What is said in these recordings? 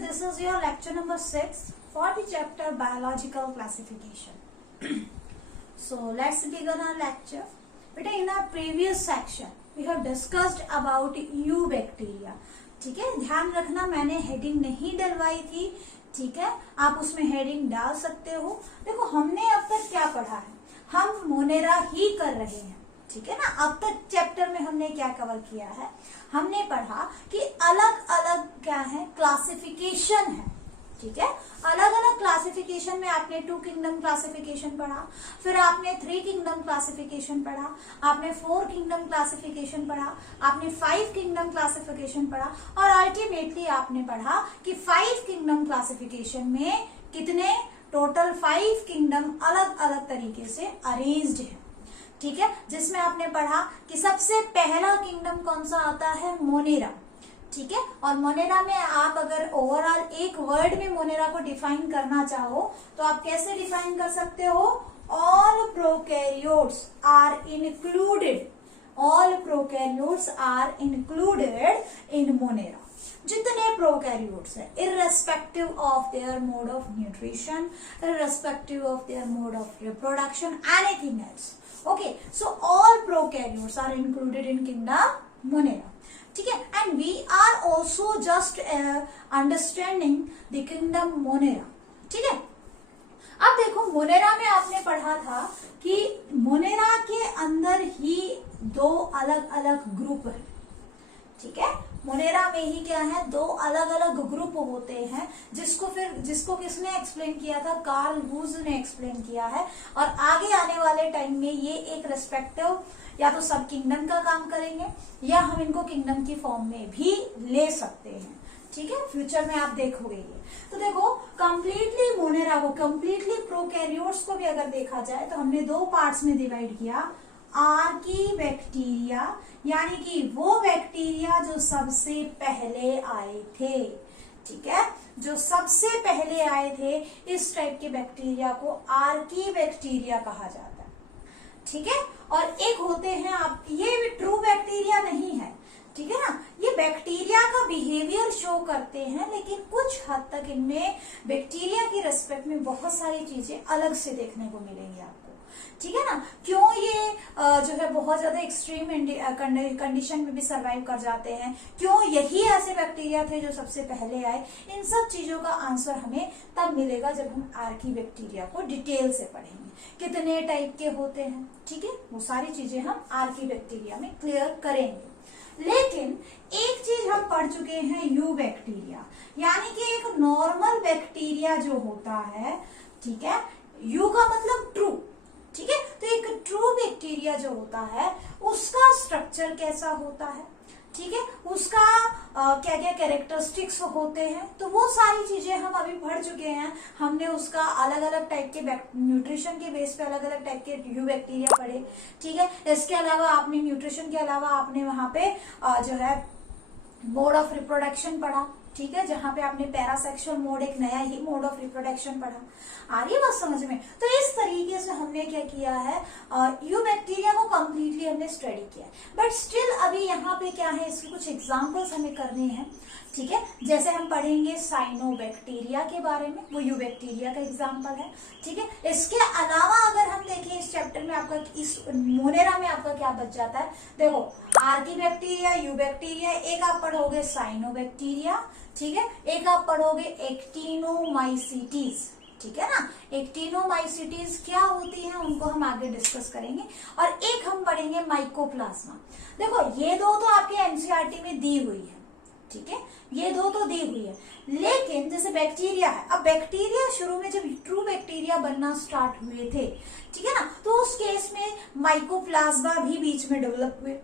this is your lecture number 6 for the chapter biological classification. So let's begin our lecture. Beta, in our previous section we have discussed about eubacteria. ठीक है, ध्यान रखना मैंने heading नहीं डलवाई थी. ठीक है, आप उसमें हेडिंग डाल सकते हो. देखो हमने अब तक क्या पढ़ा है, हम मोनेरा ही कर रहे हैं. ठीक है ना. अब तक चैप्टर में हमने क्या कवर किया है, हमने पढ़ा कि अलग अलग क्या है क्लासिफिकेशन है. ठीक है, अलग अलग क्लासिफिकेशन में आपने 2 किंगडम क्लासिफिकेशन पढ़ा, फिर आपने 3 किंगडम क्लासिफिकेशन पढ़ा, आपने 4 किंगडम क्लासिफिकेशन पढ़ा, आपने 5 किंगडम क्लासिफिकेशन पढ़ा और अल्टीमेटली आपने पढ़ा कि 5 किंगडम क्लासिफिकेशन में कितने टोटल 5 किंगडम अलग अलग तरीके से अरेंज्ड है. ठीक है, जिसमें आपने पढ़ा कि सबसे पहला किंगडम कौन सा आता है, मोनेरा. ठीक है, और मोनेरा में आप अगर ओवरऑल एक वर्ड में मोनेरा को डिफाइन करना चाहो तो आप कैसे डिफाइन कर सकते हो, all prokaryotes are included, all prokaryotes are included in monera. जितने प्रोकैरियोट्स है irrespective of their mode of nutrition, irrespective of their mode of reproduction, anything else. Okay, so all prokaryotes are included in kingdom Monera. ठीक है, and we are also just understanding the kingdom Monera. ठीक है, अब देखो Monera में आपने पढ़ा था कि मोनेरा के अंदर ही 2 अलग अलग ग्रुप है. ठीक है, मोनेरा में ही क्या है, 2 अलग अलग ग्रुप होते हैं, जिसको किसने एक्सप्लेन किया था, कार्ल वुज ने एक्सप्लेन किया है. और आगे आने वाले टाइम में ये एक रेस्पेक्टिव या तो सब किंगडम का काम करेंगे या हम इनको किंगडम की फॉर्म में भी ले सकते हैं. ठीक है, फ्यूचर में आप देखोगे ये. तो देखो कंप्लीटली मोनेरा को, कंप्लीटली प्रोकैरियोट्स को भी अगर देखा जाए तो हमने 2 पार्ट्स में डिवाइड किया. आर्कीबैक्टीरिया यानी कि वो बैक्टीरिया जो सबसे पहले आए थे. ठीक है, जो सबसे पहले आए थे, इस टाइप के बैक्टीरिया को आर्कीबैक्टीरिया कहा जाता है. ठीक है, और एक होते हैं आप, ये भी ट्रू बैक्टीरिया नहीं है. ठीक है ना, ये बैक्टीरिया का बिहेवियर शो करते हैं, लेकिन कुछ हद तक इनमें बैक्टीरिया की रेस्पेक्ट में बहुत सारी चीजें अलग से देखने को मिलेंगी आपको. ठीक है ना, क्यों ये जो है बहुत ज्यादा एक्सट्रीम कंडीशन में भी सरवाइव कर जाते हैं, क्यों यही ऐसे बैक्टीरिया थे जो सबसे पहले आए, इन सब चीजों का आंसर हमें तब मिलेगा जब हम आर्कीबैक्टीरिया को डिटेल से पढ़ेंगे, कितने टाइप के होते हैं. ठीक है, वो सारी चीजें हम आर्कीबैक्टीरिया में क्लियर करेंगे. लेकिन एक चीज हम पढ़ चुके हैं, यूबैक्टीरिया यानी कि एक नॉर्मल बैक्टीरिया जो होता है. ठीक है, यू का मतलब ट्रू. ठीक है, तो एक ट्रू बैक्टीरिया जो होता है उसका स्ट्रक्चर कैसा होता है. ठीक है, उसका क्या क्या कैरेक्टरिस्टिक्स होते हैं, तो वो सारी चीजें हम अभी पढ़ चुके हैं. हमने उसका अलग अलग टाइप के न्यूट्रिशन के बेस पे अलग अलग टाइप के यूबैक्टीरिया पढ़े. ठीक है, इसके अलावा आपने न्यूट्रिशन के अलावा आपने वहां पे जो है मोड ऑफ रिप्रोडक्शन पढ़ा. ठीक है, जहां पे आपने पैरासेक्सुअल मोड, एक नया ही मोड ऑफ रिप्रोडक्शन पढ़ा. आ रही है बात समझ में. तो इस तरीके से हमने क्या किया है, यूबैक्टीरिया को कंप्लीटली हमने स्टडी किया. बट स्टिल अभी यहाँ पे क्या है, इसके कुछ एग्जांपल्स हमें करने हैं. ठीक है, जैसे हम पढ़ेंगे साइनोबैक्टीरिया के बारे में, वो यूबैक्टीरिया का एग्जाम्पल है. ठीक है, इसके अलावा अगर हम देखें इस चैप्टर में आपका, इस मोनेरा में आपका क्या बच जाता है, देखो आर्कीबैक्टीरिया, यूबैक्टीरिया, एक आप पढ़ोगे साइनोबैक्टीरिया. ठीक है, एक आप पढ़ोगे एक्टिनोमाइसीटीज. ठीक है ना, एक्टिनोमाइसीटीज क्या होती हैं उनको हम आगे डिस्कस करेंगे. और एक हम पढ़ेंगे माइकोप्लाज्मा. देखो ये 2 तो आपके एनसीईआरटी में दी हुई है. ठीक है, ये 2 तो दी हुई है, लेकिन जैसे बैक्टीरिया है, अब बैक्टीरिया शुरू में जब ट्रू बैक्टीरिया बनना स्टार्ट हुए थे, ठीक है ना, तो उस केस में माइकोप्लाज्मा भी बीच में डेवलप हुए.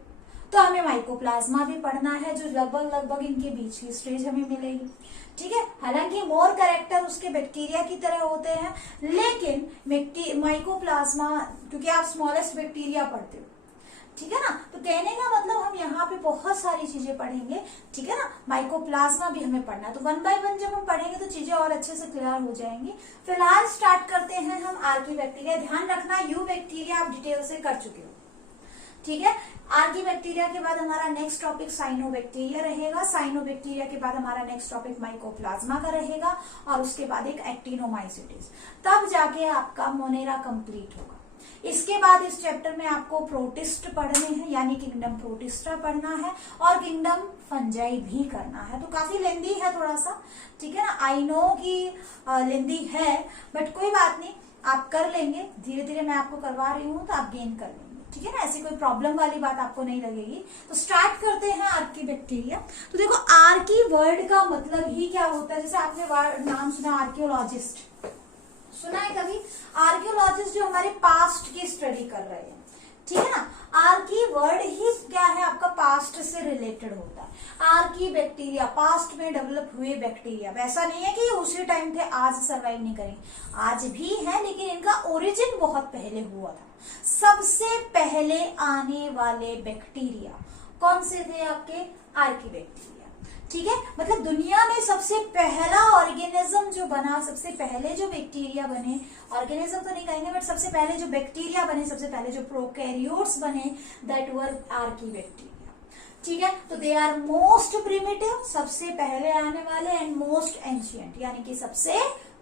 तो हमें माइकोप्लाज्मा भी पढ़ना है, जो लगभग इनके बीच की स्टेज हमें मिलेगी. ठीक है, हालांकि मोर कैरेक्टर उसके बैक्टीरिया की तरह होते हैं, लेकिन माइकोप्लाज्मा, क्योंकि आप स्मॉलेस्ट बैक्टीरिया पढ़ते हो. ठीक है ना, तो कहने का मतलब हम यहाँ पे बहुत सारी चीजें पढ़ेंगे. ठीक है ना, माइकोप्लाज्मा भी हमें पढ़ना है. तो 1 बाय 1 जब हम पढ़ेंगे तो चीजें और अच्छे से क्लियर हो जाएंगी. फिलहाल स्टार्ट करते हैं हम आर्कीबैक्टीरिया. ध्यान रखना यूबैक्टीरिया आप डिटेल से कर चुके हो. ठीक है। आर्कीबैक्टीरिया के बाद हमारा नेक्स्ट टॉपिक साइनोबैक्टीरिया रहेगा। साइनोबैक्टीरिया के बाद हमारा नेक्स्ट टॉपिक माइकोप्लाज्मा का रहेगा और उसके बाद एक एक्टिनोमाइसीट्स, तब जाके आपका मोनेरा कंप्लीट होगा। इसके बाद इस चैप्टर में आपको प्रोटिस्ट पढ़ने हैं, यानी किंगडम प्रोटिस्टा पढ़ना है और किंगडम फंजाई भी करना है। तो काफी लेंदी है थोड़ा सा, ठीक है ना। आई नो कि लेंदी है, बट कोई बात नहीं, आप कर लेंगे, धीरे धीरे मैं आपको करवा रही हूँ तो आप गेन कर लेंगे, ठीक है ना। ऐसी कोई प्रॉब्लम वाली बात आपको नहीं लगेगी। तो स्टार्ट करते हैं आर्कीबैक्टीरिया। तो देखो, आर्की वर्ड का मतलब ही क्या होता है, जैसे आपने नाम सुना आर्कियोलॉजिस्ट, सुना है कभी? आर्कियोलॉजिस्ट जो हमारे पास्ट की स्टडी कर रहे हैं, ठीक है ना। आर्की वर्ड ही क्या है, आपका पास्ट से रिलेटेड होता है। आर्कीबैक्टीरिया पास्ट में डेवलप हुए बैक्टीरिया, वैसा नहीं है कि उसी टाइम थे आज सर्वाइव नहीं करेंगे, आज भी है, लेकिन इनका ओरिजिन बहुत पहले हुआ था। सबसे पहले आने वाले बैक्टीरिया कौन से थे आपके? आर्कीबैक्टीरिया, ठीक है। मतलब दुनिया में सबसे पहला ऑर्गेनिज्म जो बना, सबसे पहले जो बैक्टीरिया बने, ऑर्गेनिज्म तो नहीं कहेंगे बट सबसे पहले जो बैक्टीरिया बने, सबसे पहले जो प्रोकैरियोट्स बने, दैट वर आर्कीबैक्टीरिया, ठीक है। तो दे आर मोस्ट प्रिमिटिव, सबसे पहले आने वाले, एंड मोस्ट एंशियंट, यानी कि सबसे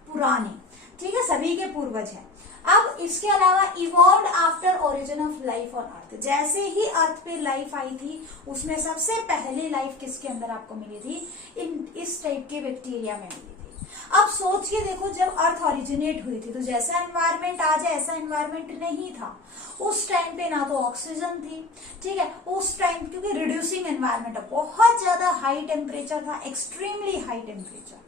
पुराने, ठीक है, सभी के पूर्वज हैं। अब इसके अलावा evolve after origin of life on earth, जैसे ही अर्थ पे लाइफ आई थी, उसमें सबसे पहले लाइफ किसके अंदर आपको मिली थी? इस टाइप के बैक्टीरिया में मिली थी। अब सोच के देखो, जब अर्थ ओरिजिनेट हुई थी तो जैसा एनवायरमेंट आज है ऐसा एनवायरमेंट नहीं था। उस टाइम पे ना तो ऑक्सीजन थी, ठीक है, उस टाइम क्योंकि रिड्यूसिंग एनवायरमेंट, बहुत ज्यादा हाई टेम्परेचर था, एक्सट्रीमली हाई टेम्परेचर,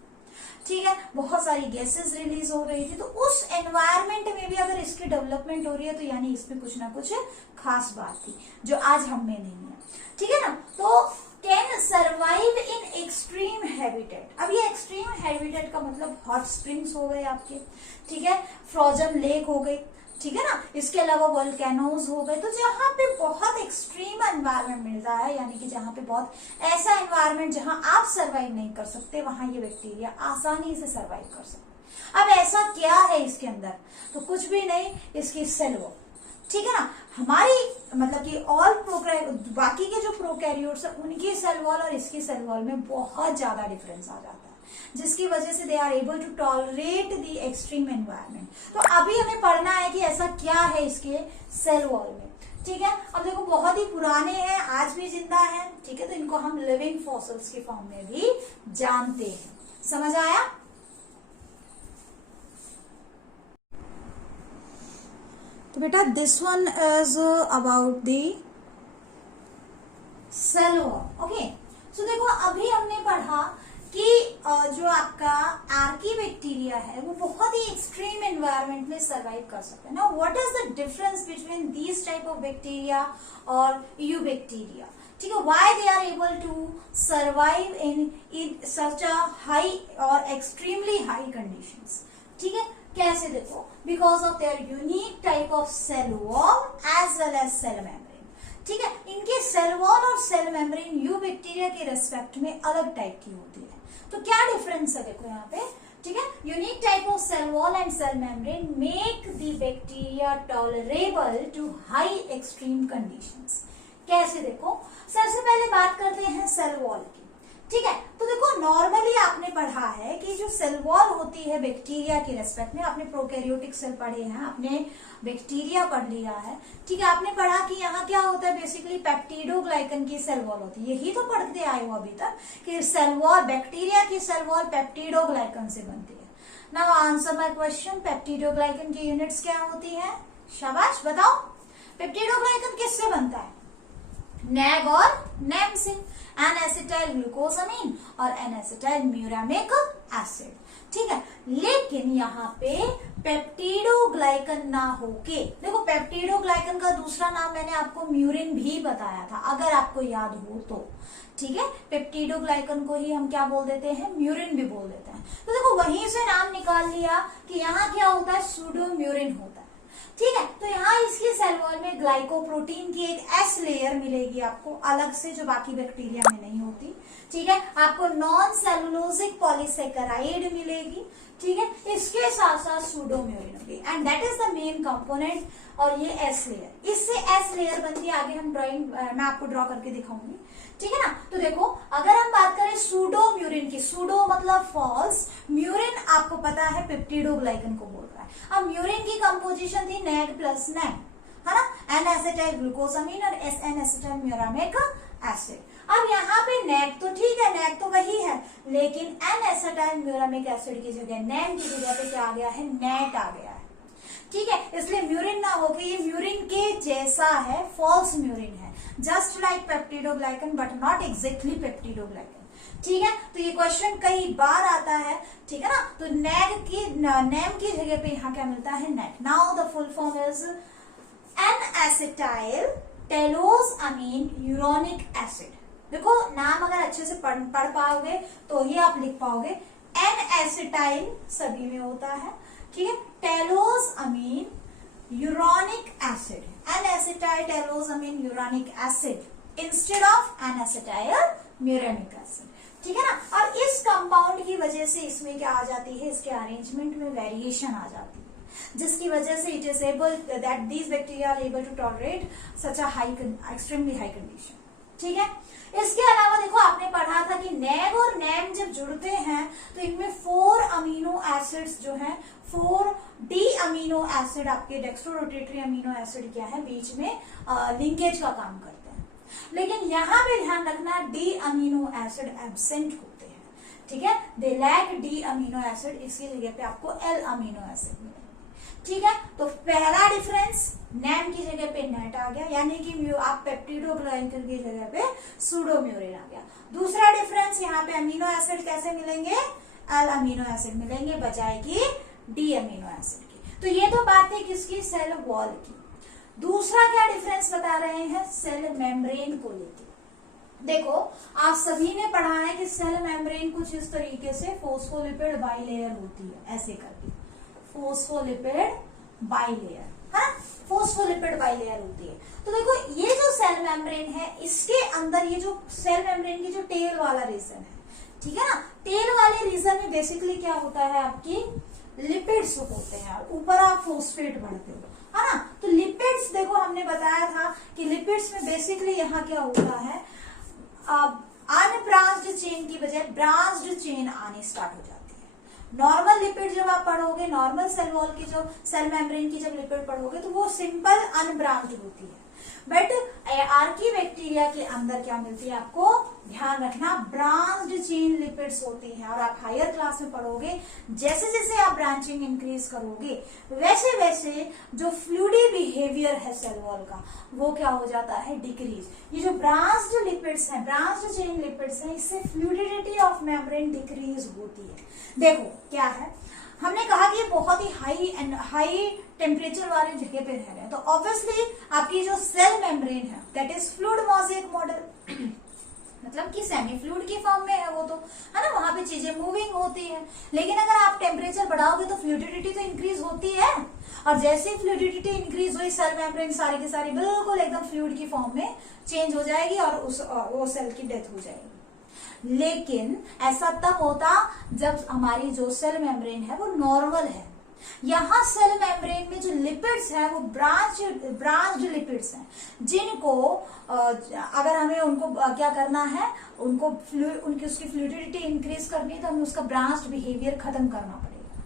ठीक है, बहुत सारी गैसेस रिलीज हो रही थी। तो उस एनवायरमेंट में भी अगर इसकी डेवलपमेंट हो रही है तो यानी इसमें कुछ ना कुछ खास बात थी जो आज हम में नहीं है, ठीक है ना। तो can survive in extreme habitat. अब ये एक्सट्रीम हैबिटेट का मतलब हॉट स्प्रिंग्स हो गए आपके, ठीक है, फ्रोजन लेक हो गई, ठीक है ना। इसके अलावा वोल्केनोज हो गए। तो जहां पे बहुत एक्सट्रीम एनवायरमेंट मिलता है, यानी कि जहां पे बहुत ऐसा एनवायरमेंट जहां आप सरवाइव नहीं कर सकते, वहां ये बैक्टीरिया आसानी से सरवाइव कर सकते। अब ऐसा क्या है इसके अंदर? तो कुछ भी नहीं, इसकी सेल वॉल, ठीक है ना। हमारी मतलब कि बाकी के जो प्रोकैरियोट्स है उनकी सेल वॉल और इसकी सेल वॉल में बहुत ज्यादा डिफरेंस आ जाता है, जिसकी वजह से they are able to tolerate the extreme environment. तो अभी हमें पढ़ना है कि ऐसा क्या है इसके सेल वॉल में, ठीक है। अब देखो, बहुत ही पुराने हैं, आज भी जिंदा है, ठीक है, तो इनको हम लिविंग फॉसिल्स के फॉर्म में भी जानते हैं। समझ आया? तो बेटा this one is about the cell wall, okay. So देखो, अभी हमने पढ़ा कि जो आपका आर्कीबैक्टीरिया है वो बहुत ही एक्सट्रीम एनवायरनमेंट में सरवाइव कर सकते हैं ना। What is the difference between these type of bacteria और यूबैक्टीरिया, ठीक है। Why they are able to survive in such a high और एक्सट्रीमली हाई कंडीशंस, ठीक है। कैसे? देखो, because of their unique type of cell wall as well as cell membrane, ठीक है। इनके सेल वॉल और सेल मेम्ब्रेन यूबैक्टीरिया के रेस्पेक्ट में अलग टाइप की होती है। तो क्या डिफरेंस है देखो यहाँ पे, ठीक है। Unique type of cell wall and cell membrane make the bacteria tolerable to high extreme conditions. कैसे? देखो, सबसे पहले बात करते हैं सेल वॉल की, ठीक है। तो देखो, नॉर्मली आपने पढ़ा है कि जो सेल वॉल होती है बैक्टीरिया के रेस्पेक्ट में, आपने प्रोकैरियोटिक सेल पढ़े हैं, आपने बैक्टीरिया पढ़ लिया है, ठीक है। आपने पढ़ा कि यहाँ क्या होता है, बेसिकली पेप्टिडोग्लाइकन की सेल वॉल होती है। यही तो पढ़ते आए हो अभी तक कि सेल वॉल, बैक्टीरिया की सेल वॉल पेप्टिडोग्लाइकन से बनती है। Now answer my question, peptidoglycan की यूनिट्स क्या होती है? शाबाश, बताओ। पेप्टिडोग्लाइकन किससे बनता है? नैग और नैम से, एन-एसिटाइल ग्लूकोसामीन और एन-एसिटाइल म्यूरामिक एसिड, ठीक है। लेकिन यहाँ पे पेप्टिडोग्लाइकन ना होके, देखो पेप्टिडोग्लाइकन का दूसरा नाम मैंने आपको म्यूरिन भी बताया था, अगर आपको याद हो तो, ठीक है। पेप्टिडोग्लाइकन को ही हम क्या बोल देते हैं? म्यूरिन भी बोल देते हैं। तो देखो, वहीं से नाम निकाल लिया कि यहाँ क्या होता है? सूडोम्यूरिन होता है, ठीक है। तो यहाँ इसकी सेल वॉल में ग्लाइकोप्रोटीन की एक एस लेयर मिलेगी आपको अलग से, जो बाकी बैक्टीरिया में नहीं होती, ठीक है। आपको नॉन सेलुलोजिक पॉलीसेकेराइड मिलेगी, ठीक है। इसके साथ साथ सूडोम्यूरिन होगी, and that is the main component. और ये एस लेयर, इससे एस लेयर बनती है, आगे हम ड्राइंग मैं आपको ड्रॉ करके दिखाऊंगी, ठीक है ना। तो देखो अगर हम बात करें सूडो म्यूरिन की, सूडो मतलब फॉल्स, म्यूरिन आपको पता है पेप्टिडोग्लाइकन को बोल रहा है। अब म्यूरिन की कंपोजिशन थी नेग प्लस नेग, है ना, एन एसिटाइल ग्लूकोसामीन और S N acetyl muramic acid. अब यहाँ पे नेग तो ठीक है, नेग तो वही है, लेकिन एन एसिटाइल म्यूरामिक एसिड की जगह, नैन की जगह पे क्या आ गया है, नेट आ गया है, ठीक है। इसलिए म्यूरिन ना होकर ये म्यूरिन के जैसा है, फॉल्स म्यूरिन है, just like peptidoglycan but not exactly peptidoglycan, ठीक है। तो ये क्वेश्चन कई बार आता है, ठीक है ना। तो नेग की नेम की जगह पे यहाँ क्या मिलता है, NAT. Now the full form is N acetyl talosamine uronic acid. देखो नाम अगर अच्छे से पढ़ पाओगे तो ही आप लिख पाओगे। एन एसिटाइल सभी में होता है, ठीक है, talosamine uronic acid, N acetyl talosamine uronic acid instead of N acetyl muramic acid, ठीक है ना। और इस कंपाउंड की वजह से इसमें क्या आ जाती है, इसके अरेंजमेंट में वेरिएशन आ जाती है, जिसकी वजह से it is able that these bacteria are able to tolerate such a high extremely high condition, ठीक है। इसके अलावा देखो आपने पढ़ा था कि नेग और नेम जब जुड़ते हैं तो इनमें 4 अमीनो एसिड्स जो हैं, 4 डी अमीनो एसिड, आपके डेक्स्ट्रोरोटेटरी अमीनो एसिड क्या है, बीच में लिंकेज का काम करते हैं। लेकिन यहाँ पे ध्यान रखना डी अमीनो एसिड एब्सेंट होते हैं, ठीक है, they lack D amino acid, इसकी जगह पे आपको एल अमीनो एसिड मिलेगा, ठीक है। तो पहला डिफरेंस नेम की जगह पे नेट आ गया, यानी कि आप पेप्टिडोग्लाइकन की जगह पे सूडोम्यूरिन आ गया। दूसरा डिफरेंस यहाँ पे अमीनो एसिड कैसे मिलेंगे, एल अमीनो एसिड मिलेंगे बजाय की डी अमीनो एसिड की। तो ये तो बात है किसकी, सेल वॉल की। दूसरा क्या डिफरेंस बता रहे हैं, सेल मेम्ब्रेन को लेके। देखो आप सभी ने पढ़ा है कि सेल मेम्ब्रेन कुछ इस तरीके से फोस्फोलिपिड बाइलेयर होती है, ऐसे करके फोस्फोलिपिड बाइलेयर, है ना, फोस्फोलिपिड बाइलेयर होती है। तो देखो ये जो सेल मेम्ब्रेन है, इसके अंदर ये जो सेल मेम्ब्रेन की जो टेल वाला रीजन है, ठीक है ना, टेल वाले रीजन में बेसिकली क्या होता है, आपकी लिपिड्स होते हैं और ऊपर आप फोस्फेट बढ़ते हो, है ना। तो लिपिड्स देखो हमने बताया था कि लिपिड्स में बेसिकली यहाँ क्या होता है, अनब्रांच्ड चेन की बजाय ब्रांच्ड चेन आनी स्टार्ट हो जाती है। नॉर्मल लिपिड जब आप पढ़ोगे, नॉर्मल सेल वॉल की जो सेल मेम्ब्रेन की जब लिपिड पढ़ोगे तो वो सिंपल अनब्रांच्ड होती है, बट आर्की बैक्टीरिया के अंदर क्या मिलती है, आपको ध्यान रखना ब्रांच्ड चेन लिपिड्स होती हैं। और आप हायर क्लास में पढ़ोगे, जैसे जैसे आप ब्रांचिंग इंक्रीज करोगे वैसे वैसे जो फ्लूइडी बिहेवियर है सेल वॉल का, वो क्या हो जाता है, डिक्रीज। ये जो ब्रांच्ड लिपिड्स हैं, ब्रांच्ड चेन लिपिड्स हैं, इससे फ्लूइडिटी ऑफ मेम्ब्रेन डिक्रीज होती है। देखो क्या है, हमने कहा कि ये बहुत ही हाई टेम्परेचर वाले जगह पे रह रहे हैं, तो ऑब्वियसली आपकी जो सेल मेम्ब्रेन है that is fluid mosaic model, मतलब कि सेमी फ्लूइड की फॉर्म में है वो, तो है ना, वहां पे चीजें मूविंग होती है। लेकिन अगर आप टेम्परेचर बढ़ाओगे तो फ्लूइडिटी तो इंक्रीज होती है, और जैसे ही फ्लूइडिटी इंक्रीज हुई सेल मेम्ब्रेन सारी की सारी बिल्कुल एकदम फ्लूइड की फॉर्म में चेंज हो जाएगी और वो सेल की डेथ हो जाएगी। लेकिन ऐसा तब होता जब हमारी जो सेल मेम्ब्रेन है वो नॉर्मल है। यहाँ सेल मेम्ब्रेन में जो लिपिड्स है वो ब्रांच्ड लिपिड्स हैं, जिनको अगर हमें उनको क्या करना है, उनकी उसकी फ्लूइडिटी इंक्रीज करनी है तो हमें उसका ब्रांच्ड बिहेवियर खत्म करना पड़ेगा,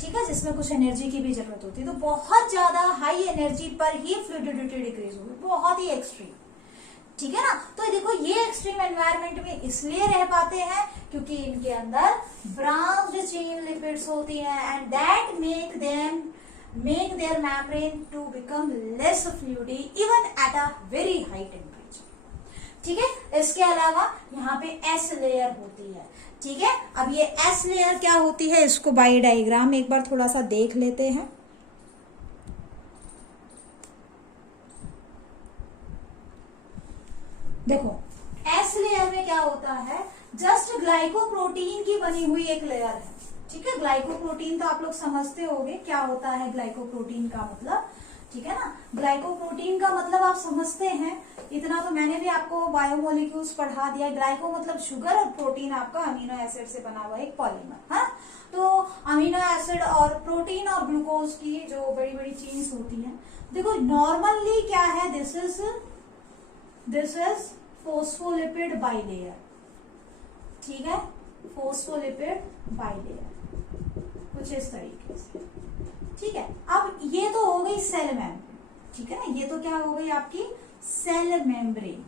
ठीक है, जिसमें कुछ एनर्जी की भी जरूरत होती है। तो बहुत ज्यादा हाई एनर्जी पर ही फ्लूइडिटी डिक्रीज होगी, बहुत ही एक्सट्रीम, ठीक है ना। तो देखो ये एक्सट्रीम एनवायरनमेंट में इसलिए रह पाते हैं क्योंकि इनके अंदर ब्रांच्ड चेन लिपिड्स होती हैं, and that make their membrane to become less fluidy even at a very high temperature, ठीक है। इसके अलावा यहाँ पे एस लेयर होती है, ठीक है। अब ये एस लेयर क्या होती है, इसको बाई डायग्राम एक बार थोड़ा सा देख लेते हैं। देखो एस लेयर में क्या होता है, जस्ट ग्लाइकोप्रोटीन की बनी हुई एक लेयर है, ठीक है। ग्लाइकोप्रोटीन तो आप लोग समझते होंगे क्या होता है ग्लाइकोप्रोटीन का मतलब, ठीक है ना। ग्लाइकोप्रोटीन का मतलब आप समझते हैं, इतना तो मैंने भी आपको बायोमोलिक्यूल्स पढ़ा दिया। ग्लाइको मतलब शुगर और प्रोटीन आपका अमीनो एसिड से बना हुआ एक पॉलीमर है। तो अमीनो एसिड और प्रोटीन और ग्लूकोज की जो बड़ी बड़ी चेन्स होती हैं, देखो नॉर्मली क्या है, this this is phospholipid bilayer, ठीक है, फोस्फोलिपिड बाइलेयर कुछ इस तरीके से, ठीक है। अब ये तो हो गई सेल मेम्ब्रेन, ठीक है ना, ये तो क्या हो गई आपकी सेल मेम्ब्रेन,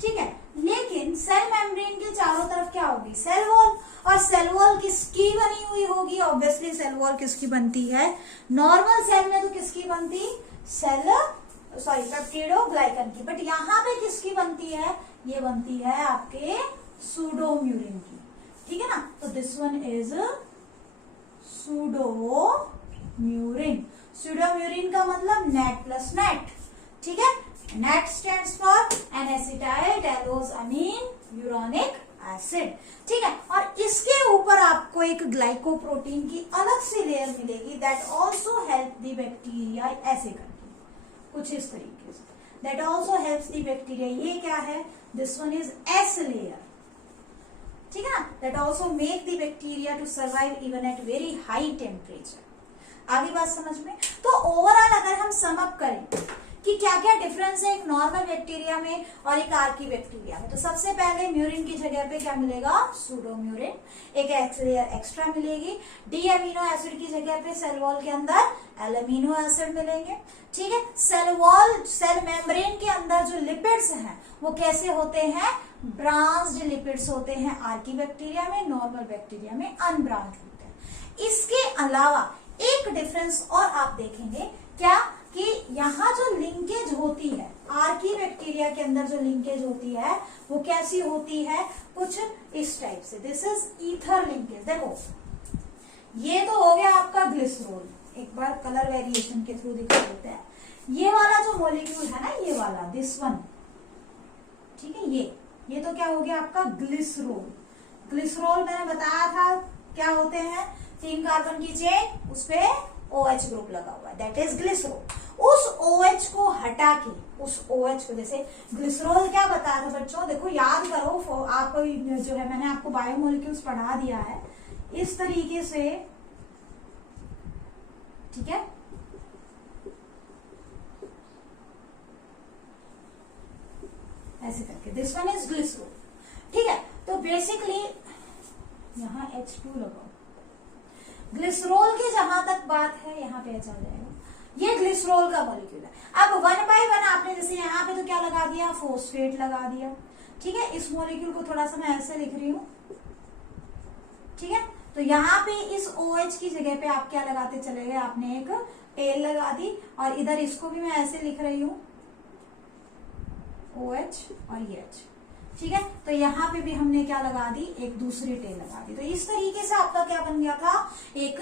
ठीक है। लेकिन सेल मेम्ब्रेन के चारों तरफ क्या होगी, सेल वॉल, और सेल वॉल किसकी बनी हुई होगी, ऑब्वियसली सेल वॉल किसकी बनती है, नॉर्मल सेल में तो किसकी बनती, पेप्टिडोग्लाइकन की, बट यहाँ पे किसकी बनती है, ये बनती है आपके सूडोम्यूरिन की, ठीक है ना। तो this one is pseudomurein, pseudomurein का मतलब नेट प्लस नेट, ठीक है। NAT stands for N acetyl talosamine uronic acid, ठीक है। और इसके ऊपर आपको एक ग्लाइकोप्रोटीन की अलग सी लेयर मिलेगी, that also help the bacteria, ऐसे करके कुछ इस तरीके से, that also helps the bacteria, ये क्या है, this one is S layer, ठीक है ना, that also make the bacteria to survive even at very high temperature. आगे बात समझ में। तो ओवरऑल अगर हम सम अप करें कि क्या क्या डिफरेंस है एक नॉर्मल बैक्टीरिया में और एक आर्की बैक्टीरिया में, तो सबसे पहले म्यूरिन की जगह पे क्या मिलेगा, सूडोम्यूरिन, एक लेयर एक्स्ट्रा मिलेगी। डी अमीनो एसिड की जगह पे सेल वॉल के अंदर एल-अमीनो एसिड मिलेंगे, ठीक है। सेल वॉल, सेल मेम्ब्रेन के अंदर जो लिपिड्स हैं वो कैसे होते हैं, ब्रांच्ड लिपिड्स होते हैं आर्की बैक्टीरिया में, नॉर्मल बैक्टीरिया में अनब्रांच्ड होते हैं। इसके अलावा एक डिफरेंस और आप देखेंगे क्या, कि यहाँ जो लिंकेज होती है आर्की बैक्टीरिया के अंदर, जो लिंकेज होती है वो कैसी होती है, कुछ इस टाइप से, दिस इज ईथर लिंकेज। देखो ये तो हो गया आपका ग्लिसरॉल, एक बार कलर वेरिएशन के थ्रू दिखा देते हैं। ये वाला जो मॉलिक्यूल है ना, ये वाला दिस वन, ठीक है, ये तो क्या हो गया आपका ग्लिसरॉल। ग्लिसरॉल मैंने बताया था क्या होते हैं, 3 कार्बन की चेन, उसपे OH ग्रुप लगा हुआ है, दैट इज ग्लिसरॉल। उस OH को हटा के, उस OH को, जैसे ग्लिसरॉल क्या बताया था बच्चों, देखो याद करो, आप जो है मैंने आपको बायोमोलिक्यूल्स पढ़ा दिया है इस तरीके से, ठीक है। ऐसे करके दिस वन इज ग्लिसरॉल, ठीक है। तो बेसिकली यहाँ H2 लगाओ, ग्लिसरॉल की जहां तक बात है यहाँ पे चल जाएगा, ये ग्लिसरॉल का मॉलिक्यूल है। अब 1 बाय 1 आपने जैसे यहाँ पे तो क्या लगा दिया, फोस्फेट लगा दिया, ठीक है। इस मॉलिक्यूल को थोड़ा सा मैं ऐसे लिख रही हूं, ठीक है। तो यहाँ पे इस OH की जगह पे आप क्या लगाते चले गए, आपने एक टेल लगा दी, और इधर इसको भी मैं ऐसे लिख रही हूं, OH और ये H, ठीक है। तो यहाँ पे भी हमने क्या लगा दी, एक दूसरी टेल लगा दी। तो इस तरीके से आपका क्या बन गया था, एक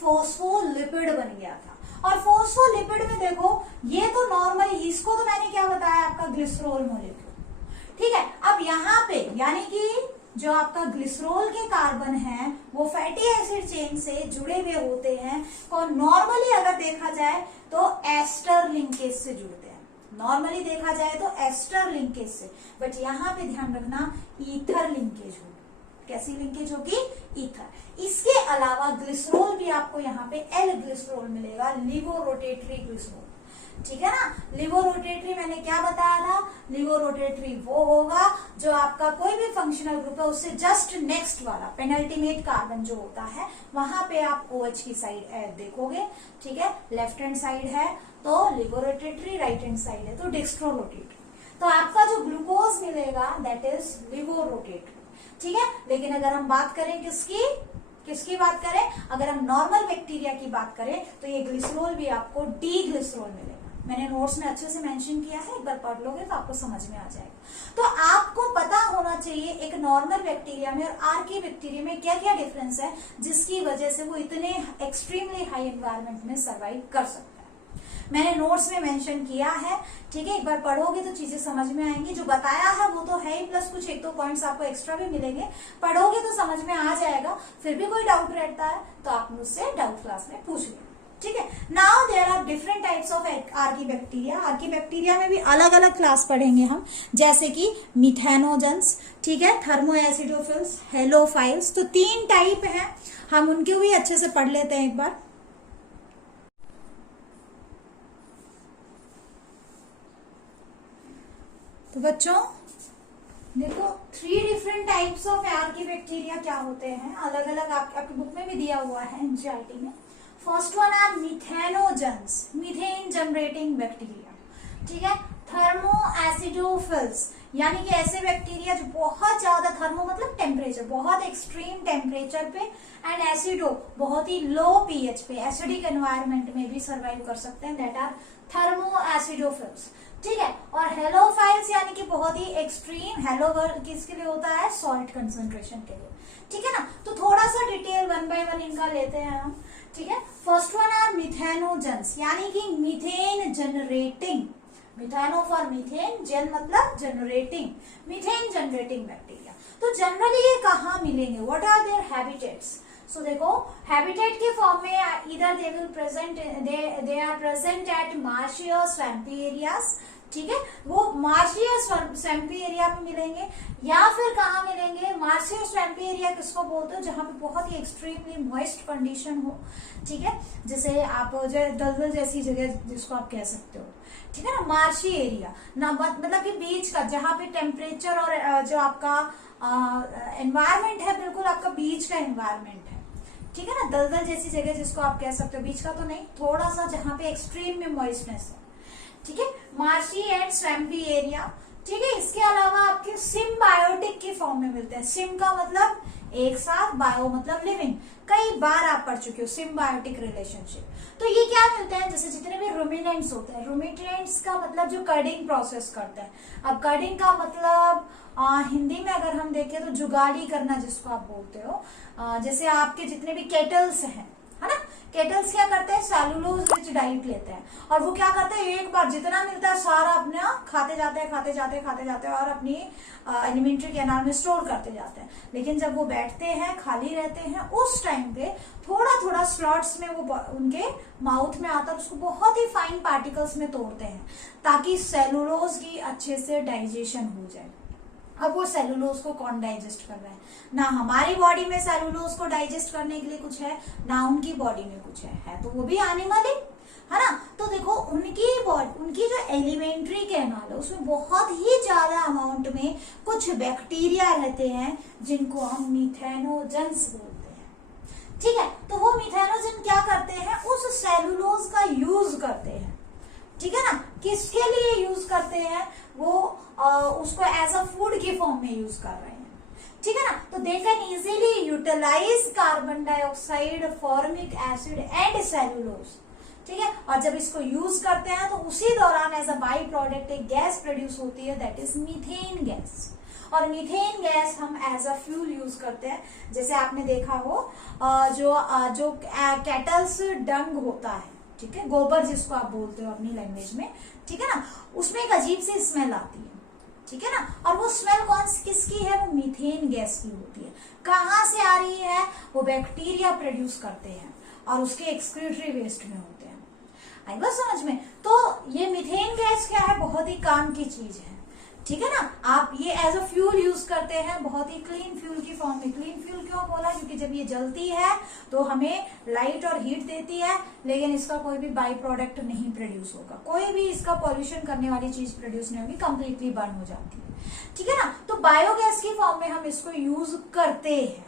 फोस्फोलिपिड बन गया था। और फोस्फोलिपिड में देखो, ये तो नॉर्मली, इसको तो मैंने क्या बताया आपका ग्लिसरॉल मॉलिक्यूल, ठीक है। अब यहाँ पे यानी कि जो आपका ग्लिसरॉल के कार्बन है वो फैटी एसिड चेन से जुड़े हुए होते हैं, और नॉर्मली अगर देखा जाए तो एस्टर लिंकेज से जुड़ते हैं, नॉर्मली देखा जाए तो एस्टर लिंकेज से, बट यहाँ पे ध्यान रखना ईथर लिंकेज होगी। कैसी लिंकेज होगी, ईथर। इसके अलावा ग्लिसरॉल भी आपको यहाँ पे एल ग्लिसरॉल मिलेगा, लिवोरोटेटरी ग्लिसरॉल, ठीक है ना। लिवोरोटेटरी मैंने क्या बताया था, लिवोरोटेटरी वो होगा जो आपका कोई भी फंक्शनल ग्रुप है उससे जस्ट नेक्स्ट वाला पेनल्टीमेट कार्बन जो होता है, वहां पे आप OH की साइड देखोगे, ठीक है। लेफ्ट हैंड साइड है तो लिवोरोटेटरी, राइट हैंड साइड है तो डेक्स्ट्रोरोटेटरी। तो आपका जो ग्लूकोज मिलेगा दैट इज लिवोरोटेटरी, ठीक है। लेकिन अगर हम बात करें किसकी बात करें, अगर हम नॉर्मल बैक्टीरिया की बात करें तो ये ग्लिसरॉल भी आपको डी ग्लिसरॉल मिलेगा। मैंने नोट्स में अच्छे से मेंशन किया है, एक बार पढ़ लोगे तो आपको समझ में आ जाएगा। तो आपको पता होना चाहिए एक नॉर्मल बैक्टीरिया में और आर्की बैक्टीरिया में क्या क्या डिफरेंस है, जिसकी वजह से वो इतने एक्सट्रीमली हाई एनवायरनमेंट में सर्वाइव कर सकता है। मैंने नोट्स में मेंशन किया है, ठीक है। एक बार पढ़ोगे तो चीजें समझ में आएंगी। जो बताया है वो तो है ही, प्लस कुछ 1-2 पॉइंट्स आपको एक्स्ट्रा भी मिलेंगे, पढ़ोगे तो समझ में आ जाएगा। फिर भी कोई डाउट रहता है तो आप मुझसे डाउट क्लास में पूछ लो, ठीक है। Now there are different types of archaebacteria. Archaebacteria में भी अलग अलग क्लास पढ़ेंगे हम, जैसे कि मिथेनोजेंस, ठीक है, थर्मोएसिडोफिल्स, हेलोफाइल्स। तो 3 टाइप हैं, हम उनके भी अच्छे से पढ़ लेते हैं एक बार। तो बच्चों देखो 3 different types of Archie bacteria क्या होते हैं, अलग अलग आपकी बुक में भी दिया हुआ है एनसीईआरटी में। First one are methanogens, methane generating bacteria, ठीक है। थर्मो एसिडोफिल्स, यानी कि ऐसे बैक्टीरिया जो बहुत ज्यादा, थर्मो मतलब टेम्परेचर, बहुत एक्सट्रीम टेम्परेचर पे, एंड एसिडो बहुत ही लो पीएच पे, एसिडिक एनवायरनमेंट में भी सर्वाइव कर सकते हैं, दैट आर थर्मो एसिडोफिल्स, ठीक है। और हेलोफाइल्स यानी कि बहुत ही एक्सट्रीम, हेलो वर्ड किसके लिए होता है, सॉल्ट कंसंट्रेशन के लिए, ठीक है ना। तो थोड़ा सा डिटेल 1 बाय 1 इनका लेते हैं हम, ठीक है। फर्स्ट वन आर मिथेनोजेंस, यानी कि methane generating, methano for methane, gen मतलब जनरेटिंग, मीथेन जनरेटिंग बैक्टीरिया। तो जनरली ये कहाँ मिलेंगे, what are their habitats. So देखो हैबिटेट के फॉर्म में इधर they will present, they are present at marshier swampy areas, ठीक है। वो मार्शियर स्वैम्पी एरिया में मिलेंगे, या फिर कहाँ मिलेंगे, मार्शियर स्वैम्पी एरिया किसको बोलते हो, जहां पे बहुत ही एक्सट्रीमली मॉइस्ट कंडीशन हो, ठीक है। जैसे आप दलदल जैसी जगह जिसको आप कह सकते हो, ठीक है ना, मार्शी एरिया ना, मतलब कि बीच का, जहां पे टेम्परेचर और जो आपका एनवायरमेंट है बिल्कुल आपका बीच का एनवायरमेंट है, ठीक है ना। दलदल जैसी जगह जिसको आप कह सकते हो, बीच का तो नहीं, थोड़ा सा जहां पे एक्सट्रीम में मॉइस्टनेस है, ठीक है, मार्शी एंड स्वैम्पी एरिया, ठीक है। इसके अलावा आपके सिम्बायोटिक के फॉर्म में मिलते हैं, सिम का मतलब एक साथ, बायो मतलब लिविंग, कई बार आप पढ़ चुके हो सिम्बायोटिक रिलेशनशिप। तो ये क्या मिलते हैं, जैसे जितने भी रूमिनेंट्स होते हैं, रूमिनेंट्स का मतलब जो कर्डिंग प्रोसेस करते हैं, अब कर्डिंग का मतलब हिंदी में अगर हम देखें तो जुगाली करना जिसको आप बोलते हो, जैसे आपके जितने भी केटल्स हैं, है ना, केटल्स क्या करते हैं, सेलुलोज रिच डाइट लेते हैं, और वो क्या करते हैं, एक बार जितना मिलता है सारा अपना खाते जाते हैं और अपनी एलिमेंट्री कैनाल में स्टोर करते जाते हैं। लेकिन जब वो बैठते हैं, खाली रहते हैं, उस टाइम पे थोड़ा थोड़ा स्लॉट्स में वो उनके माउथ में आता है, उसको बहुत ही फाइन पार्टिकल्स में तोड़ते हैं ताकि सेलुलोज की अच्छे से डाइजेशन हो जाए। अब वो सेलुलोज को कौन डाइजेस्ट कर रहा है, ना हमारी बॉडी में सेलुलोज को डाइजेस्ट करने के लिए कुछ है, ना उनकी बॉडी में कुछ है तो वो भी एनिमल है ना। तो देखो उनकी जो एलिमेंट्री कैनाल है उसमें बहुत ही ज्यादा अमाउंट में कुछ बैक्टीरिया रहते हैं जिनको हम मिथेनोजेंस बोलते हैं, ठीक है। तो वो मिथेनोजेन क्या करते हैं, उस सेलुलोज का यूज करते हैं, ठीक है ना। किसके लिए यूज करते हैं, वो उसको एज अ फूड के फॉर्म में यूज कर रहे हैं, ठीक है ना। तो they can easily utilize carbon dioxide, formic acid and cellulose, ठीक है। और जब इसको यूज करते हैं तो उसी दौरान एज अ बाई प्रोडक्ट एक गैस प्रोड्यूस होती है, दैट इज मीथेन गैस। और मीथेन गैस हम एज अ फ्यूल यूज करते हैं, जैसे आपने देखा हो जो कैटल्स डंग होता है, ठीक है, गोबर जिसको आप बोलते हो अपनी लैंग्वेज में, ठीक है ना, उसमें एक अजीब सी स्मेल आती है, ठीक है ना। और वो स्मेल किसकी है, वो मीथेन गैस की होती है। कहाँ से आ रही है, वो बैक्टीरिया प्रोड्यूस करते हैं और उसके एक्सक्रीटरी वेस्ट में होते हैं। आई बात समझ में। तो ये मीथेन गैस क्या है, बहुत ही काम की चीज है, ठीक है ना। आप ये एज अ फ्यूल यूज करते हैं, बहुत ही क्लीन फ्यूल की फॉर्म में। क्लीन फ्यूल क्यों बोला, क्योंकि जब ये जलती है तो हमें लाइट और हीट देती है, लेकिन इसका कोई भी बाई प्रोडक्ट नहीं प्रोड्यूस होगा, कोई भी इसका पॉल्यूशन करने वाली चीज प्रोड्यूस नहीं होगी, कंप्लीटली बर्न हो जाती है, ठीक है ना। तो बायोगैस की फॉर्म में हम इसको यूज करते हैं,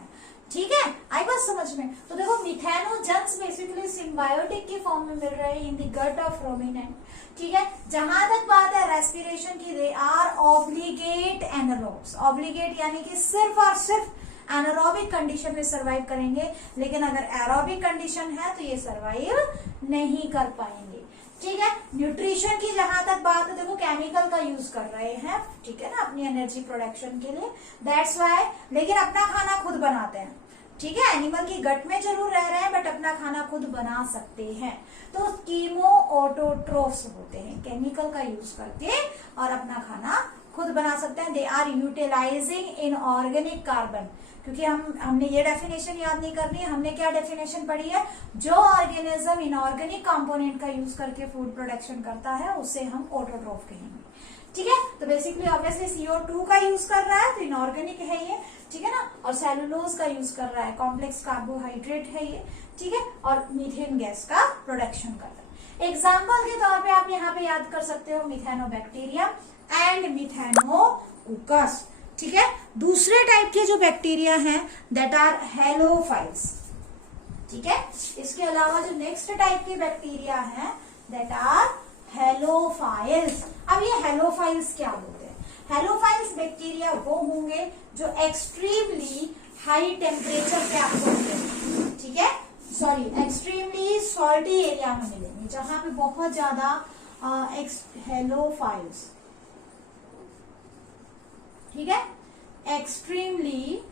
ठीक है। आई बात समझ में। तो देखो मिथेनोजेंस बेसिकली सिम्बायोटिक के फॉर्म में मिल रहे हैं in the gut of ruminant, ठीक है। जहां तक बात है रेस्पिरेशन की, they are obligate anaerobes. Obligate यानी कि सिर्फ और सिर्फ एनारोबिक कंडीशन में सर्वाइव करेंगे, लेकिन अगर एरोबिक कंडीशन है तो ये सर्वाइव नहीं कर पाएंगे, ठीक है। न्यूट्रिशन की जहां तक बात है, देखो केमिकल का यूज कर रहे हैं, ठीक है ना, अपनी एनर्जी प्रोडक्शन के लिए, दैट्स वाई। लेकिन अपना खाना खुद बनाते हैं, ठीक है। एनिमल की गट में जरूर रह रहे हैं बट अपना खाना खुद बना सकते हैं। तो कीमो ऑटोट्रोफ्स होते हैं, केमिकल का यूज करके और अपना खाना खुद बना सकते हैं। They are utilizing inorganic carbon, क्योंकि हमने ये डेफिनेशन याद नहीं करनी है, हमने क्या डेफिनेशन पढ़ी है, जो ऑर्गेनिज्म इनऑर्गेनिक कंपोनेंट का यूज करके फूड प्रोडक्शन करता है उसे हम ऑटोट्रोफ कहेंगे, ठीक है। तो बेसिकली ऑब्वियसली CO2 का यूज कर रहा है तो इनऑर्गेनिक है ये, ठीक है ना। और सेलुलोज का यूज कर रहा है, कॉम्प्लेक्स कार्बोहाइड्रेट है ये, ठीक है। और मीथेन गैस का प्रोडक्शन कर रहा है। एग्जाम्पल के तौर पे आप यहाँ पे याद कर सकते हो मिथेनोबैक्टीरियम एंड मिथेनोकुकस। ठीक है, दूसरे टाइप के जो बैक्टीरिया हैं दैट आर हेलोफाइल्स। ठीक है, इसके अलावा जो नेक्स्ट टाइप के बैक्टीरिया हैं दैट आर हेलोफाइल्स। अब ये हेलोफाइल्स क्या होते हैं? हेलोफाइल्स बैक्टीरिया वो होंगे जो एक्सट्रीमली हाई टेम्परेचर पे आपको मिलेंगे। ठीक है, सॉरी, एक्सट्रीमली सॉल्टी एरिया में मिलेंगे, जहां पे बहुत ज्यादा हेलोफाइल्स, ठीक है, एक्सट्रीमली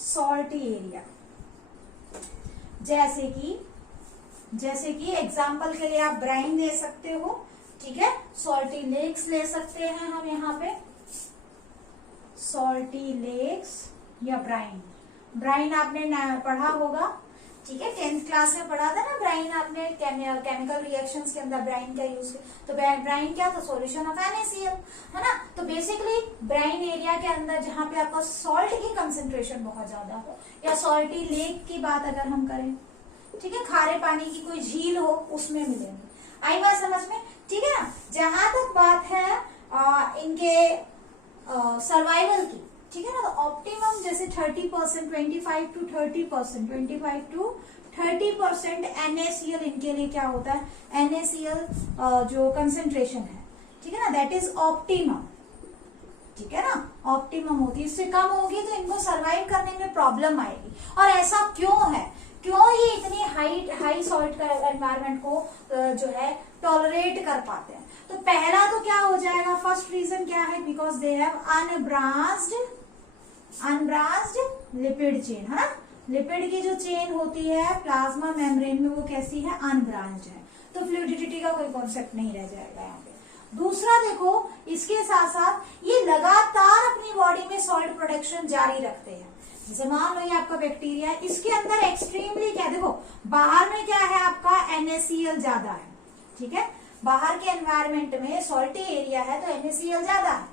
सॉल्टी एरिया, जैसे कि एग्जाम्पल के लिए आप ब्राइन दे सकते हो। ठीक है, सॉल्टी लेक्स ले सकते हैं हम यहाँ पे, सॉल्टी लेक्स या ब्राइन आपने पढ़ा होगा। ठीक है, 10th क्लास में पढ़ा था ना ब्राइन, आपने केमिकल रिएक्शंस के अंदर ब्राइन का यूज किया। तो ब्राइन क्या था? सॉल्यूशन ऑफ NaCl, है ना। तो बेसिकली ब्राइन एरिया के अंदर जहां पे आपका सॉल्ट की कंसेंट्रेशन बहुत ज्यादा हो, या सॉल्टी लेक की बात अगर हम करें, ठीक है, खारे पानी की कोई झील हो, उसमें मिलेंगे। आई बात समझ में? ठीक है ना। जहां तक बात है इनके सर्वाइवल की, ठीक है ना, तो ऑप्टिमम जैसे 30%, 25 to 30% NaCl इनके लिए क्या होता है? NaCl जो कंसेंट्रेशन है, ठीक है ना, दैट इज ऑप्टिमम। ठीक है ना, ऑप्टिमम होती है, इससे कम होगी तो इनको सरवाइव करने में प्रॉब्लम आएगी। और ऐसा क्यों है? क्यों ये इतनी हाई सॉल्ट का एनवायरमेंट को जो है टॉलरेट कर पाते हैं? तो पहला तो क्या हो जाएगा, फर्स्ट रीजन क्या है? Because they have unbranched lipid chain, है ना। लिपिड की जो चेन होती है प्लाज्मा मेम्ब्रेन में, वो कैसी है? अनब्रांच्ड है। तो फ्लूइडिटी का कोई कॉन्सेप्ट नहीं रह जाएगा यहाँ पे। दूसरा देखो, इसके साथ साथ ये लगातार अपनी बॉडी में सॉल्ट प्रोडक्शन जारी रखते हैं। जैसे मान लो ये आपका बैक्टीरिया है, इसके अंदर एक्सट्रीमली क्या, देखो बाहर में क्या है आपका? NaCl ज्यादा है। ठीक है, बाहर के एनवायरमेंट में सॉल्टी एरिया है तो NaCl ज्यादा है।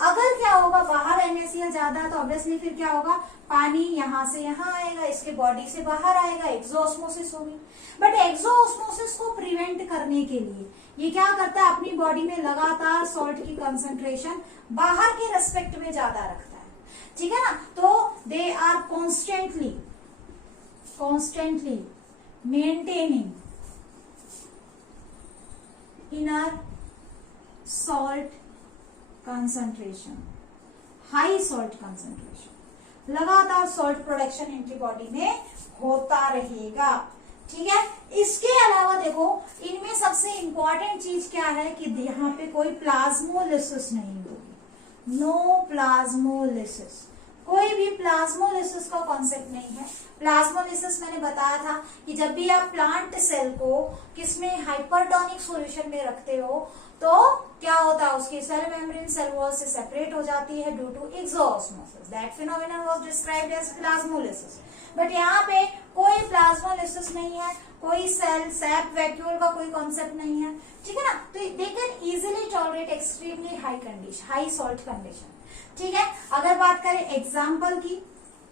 अगर क्या होगा, बाहर NaCl ज्यादा है तो ऑब्वियसली फिर क्या होगा? पानी यहां से यहां आएगा, इसके बॉडी से बाहर आएगा, एक्सोऑस्मोसिस होगी। बट एक्सोऑस्मोसिस को प्रिवेंट करने के लिए ये क्या करता है? अपनी बॉडी में लगातार सॉल्ट की कंसंट्रेशन बाहर के रेस्पेक्ट में ज्यादा रखता है। ठीक है ना। तो they are constantly maintaining inner salt concentration, high salt concentration, लगातार सॉल्ट प्रोडक्शन इनकी बॉडी में होता रहेगा। ठीक है, इसके अलावा देखो इनमें सबसे इंपॉर्टेंट चीज क्या है कि यहाँ पे कोई प्लाज्मोलिसिस नहीं होगी। नो प्लाज्मोलिसिस, कोई भी प्लाज्मोलिसिस का कॉन्सेप्ट नहीं है। प्लाज्मोलिसिस मैंने बताया था कि जब भी आप प्लांट सेल को किसमें हाइपरटोनिक सॉल्यूशन में रखते हो तो क्या होता है? उसकी सेल मेम्ब्रेन सेल वॉल से सेपरेट हो जाती है due to exosmosis. That phenomenon was described as plasmolysis. But यहाँ पे कोई प्लाज्मोलिसिस नहीं है, कोई सेल सैप वैक्यूल का कोई कॉन्सेप्ट नहीं है। ठीक है ना। तो they can easily tolerate extremely high salt condition. ठीक है, अगर बात करें एग्जाम्पल की,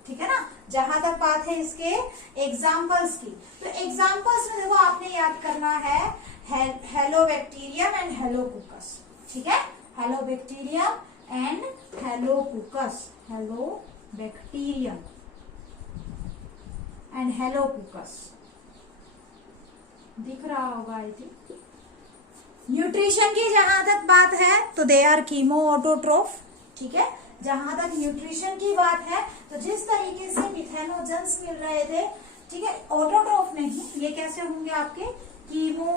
ठीक है ना, जहां तक बात है इसके एग्जाम्पल्स की, तो एग्जाम्पल्स में देखो आपने याद करना है हेलोबैक्टीरियम एंड हेलोकुकस। ठीक है, हेलोबैक्टीरियम एंड हेलोकुकस, हेलोबैक्टीरियम एंड हेलोकुकस दिख रहा होगा आई थिंक। न्यूट्रिशन की जहां तक बात है तो दे आर कीमो ऑटोट्रोफ। ठीक है, जहां तक न्यूट्रिशन की बात है तो जिस तरीके से मिथेनोजेंस मिल रहे थे, ठीक है, ऑटोट्रोफ नहीं, ये कैसे होंगे आपके? कीमो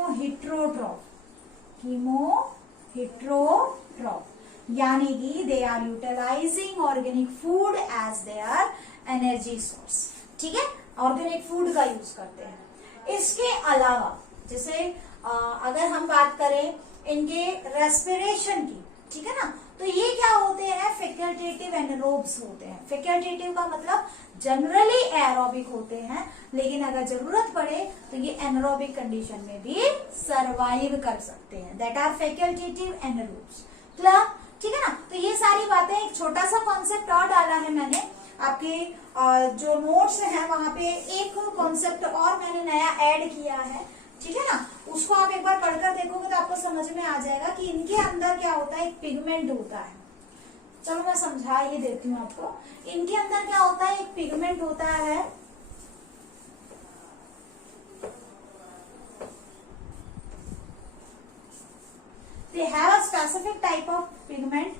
हिट्रोट्रोफ, यानी कि they are utilizing organic food as their energy source. ठीक है, ऑर्गेनिक फूड का यूज करते हैं। इसके अलावा जैसे अगर हम बात करें इनके रेस्पिरेशन की, ठीक है ना, तो ये क्या होते हैं? फैकल्टेटिव एनारोब्स होते हैं। फैकल्टेटिव का मतलब जनरली एरोबिक होते हैं, लेकिन अगर जरूरत पड़े तो ये एनारोबिक कंडीशन में भी सरवाइव कर सकते हैं। That are facultative anaerobes. ठीक है ना। तो ये सारी बातें, एक छोटा सा कॉन्सेप्ट और डाला है मैंने, आपके जो नोट्स हैं वहां पे एक कॉन्सेप्ट और मैंने नया ऐड किया है, ठीक है ना, उसको आप एक बार पढ़कर देखोगे तो आपको समझ में आ जाएगा कि इनके अंदर क्या होता है, एक पिगमेंट होता है। चलो मैं समझा ही देती हूँ आपको। इनके अंदर क्या होता है, एक पिगमेंट होता है, they have a specific type of pigment,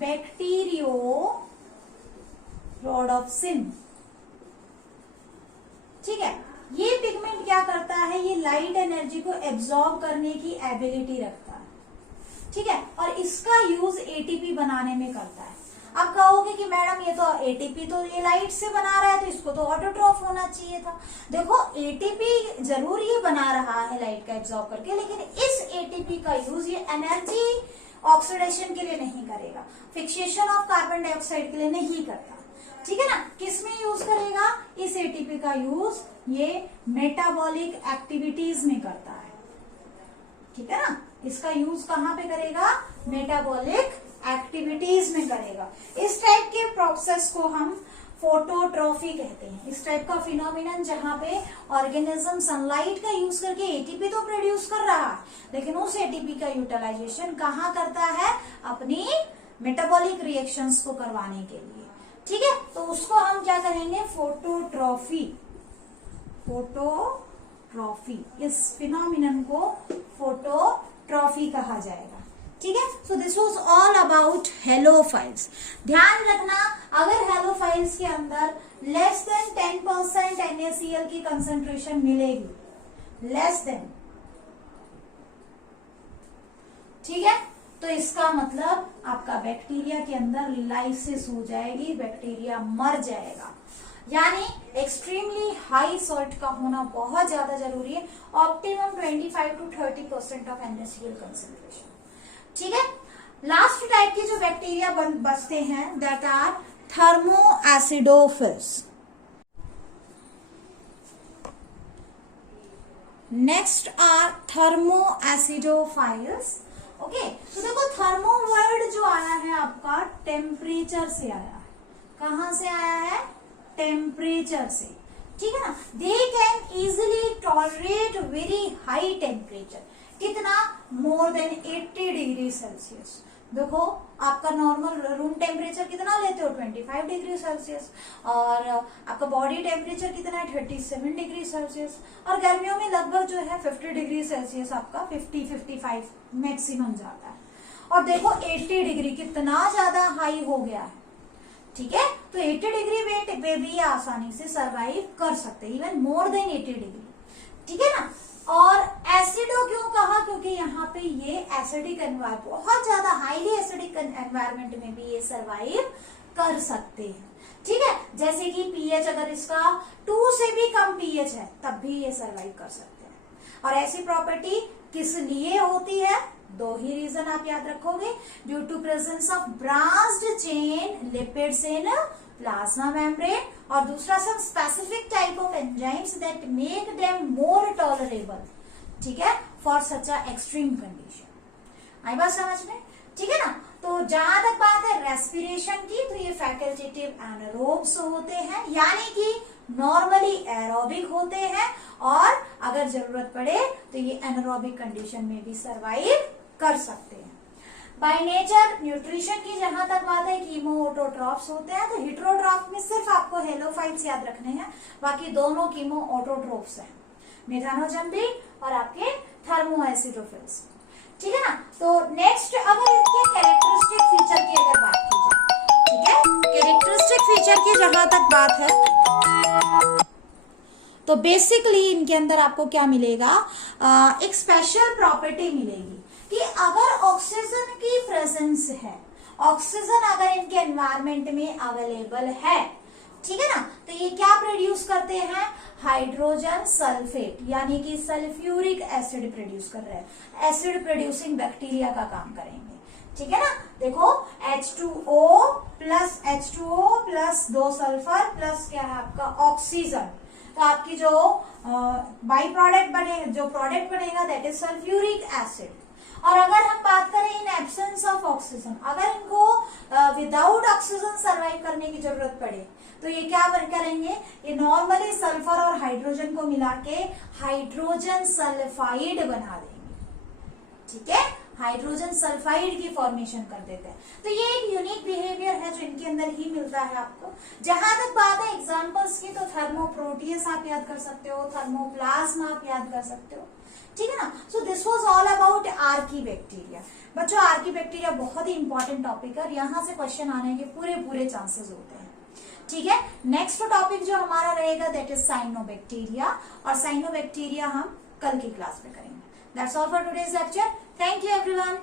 bacteriorhodopsin, ठीक है। ये पिगमेंट क्या करता है, ये लाइट एनर्जी को एब्जॉर्ब करने की एबिलिटी रखता है, ठीक है, और इसका यूज एटीपी बनाने में करता है। आप कहोगे कि मैडम ये तो एटीपी तो ये लाइट से बना रहा है तो इसको तो ऑटोट्रॉफ होना चाहिए था। देखो एटीपी जरूर ये बना रहा है लाइट का एब्जॉर्ब करके, लेकिन इस एटीपी का यूज ये एनर्जी ऑक्सीडेशन के लिए नहीं करेगा, फिक्सेशन ऑफ कार्बन डाइऑक्साइड के लिए नहीं करता, ठीक है ना। किस में यूज करेगा, इस एटीपी का यूज ये मेटाबॉलिक एक्टिविटीज में करता है, ठीक है ना। इसका यूज कहाँ पे करेगा, मेटाबॉलिक एक्टिविटीज में करेगा। इस टाइप के प्रोसेस को हम फोटोट्रॉफी कहते हैं। इस टाइप का फिनोमिनन जहां पे ऑर्गेनिज्म सनलाइट का यूज करके एटीपी तो प्रोड्यूस कर रहा है, लेकिन उस एटीपी का यूटिलाइजेशन कहाँ करता है, अपनी मेटाबॉलिक रिएक्शंस को करवाने के लिए, ठीक है। तो उसको हम क्या करेंगे, फोटोट्रॉफी। फोटोट्रॉफी, इस फिनोमिनन को फोटोट्रॉफी कहा जाएगा, ठीक है। So this was all about halophiles. ध्यान रखना, अगर हेलोफाइल्स के अंदर लेस देन 10% NaCl की कंसेंट्रेशन मिलेगी, लेस देन, ठीक है, तो इसका मतलब आपका बैक्टीरिया के अंदर लाइसिस हो जाएगी, बैक्टीरिया मर जाएगा। यानी एक्सट्रीमली हाई सॉल्ट का होना बहुत ज्यादा जरूरी है, optimum 25 to 30% of NaCl concentration, ठीक है। लास्ट टाइप के जो बैक्टीरिया बचते हैं that are thermoacidophiles. Next are thermoacidophiles. Okay, तो देखो थर्मो वर्ड जो आया है आपका टेम्परेचर से आया है। कहां से आया है, टेम्परेचर से, ठीक है ना। They can easily tolerate very high temperature. कितना, मोर देन 80 डिग्री सेल्सियस। देखो आपका नॉर्मल रूम टेम्परेचर कितना लेते हो, 25 डिग्री सेल्सियस, और आपका बॉडी टेम्परेचर कितना है, 37 डिग्री सेल्सियस, और गर्मियों में लगभग जो है 50 डिग्री सेल्सियस आपका 50-55 मैक्सिमम जाता है। और देखो 80 डिग्री कितना ज्यादा हाई हो गया है, ठीक है। तो 80 डिग्री वेट पे भी आसानी से सरवाइव कर सकते हैं, इवन मोर देन 80 डिग्री, ठीक है ना। और एसिडो क्यों कहा, क्योंकि यहाँ पे ये एसिडिक एनवायरमेंट, बहुत ज्यादा हाईली एसिडिक एनवायरमेंट में भी ये सरवाइव कर सकते हैं, ठीक है। जैसे कि पीएच अगर इसका 2 से भी कम पीएच है तब भी ये सरवाइव कर सकते हैं। और ऐसी प्रॉपर्टी किस लिए होती है, 2 ही रीजन आप याद रखोगे, due to presence of branched chain lipids in plasma membrane, और दूसरा सब specific type of enzymes that make them more tolerable, ठीक है, for such a extreme condition. आई बात समझ में, ठीक है ना। तो जहां तक बात है रेस्पिरेशन की, तो ये फैकल्टेटिव एनारोब्स होते हैं, यानी कि नॉर्मली एरोबिक होते हैं, और अगर जरूरत पड़े तो ये एनारोबिक कंडीशन में भी सरवाइव कर सकते हैं। बाय नेचर न्यूट्रिशन की जहां तक बात है, कीमो ऑटोट्रॉफ्स होते हैं। तो हिट्रोट्रॉफ में सिर्फ आपको हेलोफाइल्स याद रखने हैं, बाकी दोनों कीमो ऑटोट्रॉफ्स हैं, मेथानोजम्बी और आपके थर्मोएसिडोफिल्स, ठीक है ना। तो नेक्स्ट अगर इनके कैरेक्टरिस्टिक फीचर की अगर बात की जाए, ठीक है, कैरेक्टरिस्टिक फीचर की जहां तक बात है, तो बेसिकली इनके अंदर आपको क्या मिलेगा, एक स्पेशल प्रॉपर्टी मिलेगी कि अगर ऑक्सीजन की प्रेजेंस है, ऑक्सीजन अगर इनके एनवायरमेंट में अवेलेबल है, ठीक है ना, तो ये क्या प्रोड्यूस करते हैं, हाइड्रोजन सल्फेट, यानी कि सल्फ्यूरिक एसिड प्रोड्यूस कर रहे हैं, एसिड प्रोड्यूसिंग बैक्टीरिया का काम करेंगे, ठीक है ना। देखो H2O प्लस 2 सल्फर प्लस क्या है आपका ऑक्सीजन, तो आपकी जो बाई प्रोडक्ट बने, जो प्रोडक्ट बनेगा दैट इज सल्फ्यूरिक एसिड। और अगर हम बात करें इन एब्सेंस ऑफ ऑक्सीजन, अगर इनको विदाउट ऑक्सीजन सर्वाइव करने की जरूरत पड़े तो ये क्या करेंगे, ये नॉर्मली सल्फर और हाइड्रोजन को मिला के हाइड्रोजन सल्फाइड बना देंगे, ठीक है, हाइड्रोजन सल्फाइड की फॉर्मेशन कर देते हैं। तो ये एक यूनिक बिहेवियर है जो इनके अंदर ही मिलता है आपको। जहां तक बात है एग्जांपल्स की, तो थर्मोप्रोटियस आप याद कर सकते हो, थर्मोप्लाज्मा आप याद कर सकते हो, ठीक है ना। So this was all about archaebacteria. बच्चों आर्कीबैक्टीरिया बहुत ही इंपॉर्टेंट टॉपिक है, यहाँ से क्वेश्चन आने के पूरे चांसेस होते हैं, ठीक है। नेक्स्ट टॉपिक जो हमारा रहेगा दैट इज साइनोबैक्टीरिया, और साइनोबैक्टीरिया हम कल की क्लास में करेंगे। That's all for today's lecture. Thank you everyone.